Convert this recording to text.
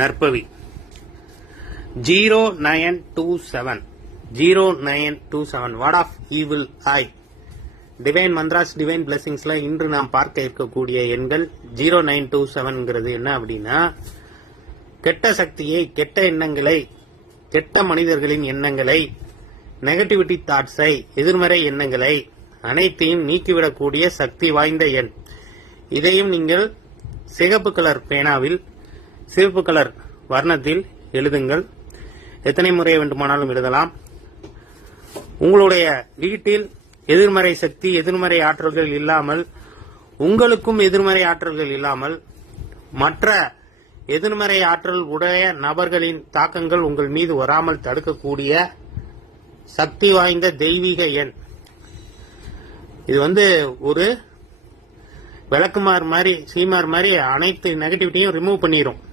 நற்பவி 0927 ward off evil eye. Divine mantras divine பிளெஸிங்ஸ்ல இன்று நாம் பார்க்க இருக்கக்கூடிய எண்கள் 0927 என்ன அப்படின்னா, கெட்ட சக்தியை, கெட்ட எண்ணங்களை, கெட்ட மனிதர்களின் எண்ணங்களை, நெகட்டிவிட்டி தாட்ஸை, எதிர்மறை எண்ணங்களை அனைத்தையும் நீக்கிவிடக்கூடிய சக்தி வாய்ந்த எண். இதையும் நீங்கள் சிகப்பு கலர் பேனாவில் சிவப்பு கலர் வர்ணத்தில் எழுதுங்கள். எத்தனை முறை வேண்டுமானாலும் எழுதலாம். உங்களுடைய வீட்டில் எதிர்மறை சக்தி, எதிர்மறை ஆற்றல்கள் இல்லாமல், உங்களுக்கும் எதிர்மறை ஆற்றல்கள் இல்லாமல், மற்ற எதிர்மறை ஆற்றல் உடைய நபர்களின் தாக்கங்கள் உங்கள் மீது வராமல் தடுக்கக்கூடிய சக்தி வாய்ந்த தெய்வீக எண். இது ஒரு விளக்குமார் மாதிரி, சீமார் மாதிரி அனைத்து நெகட்டிவிட்டியும் ரிமூவ் பண்ணிரும்.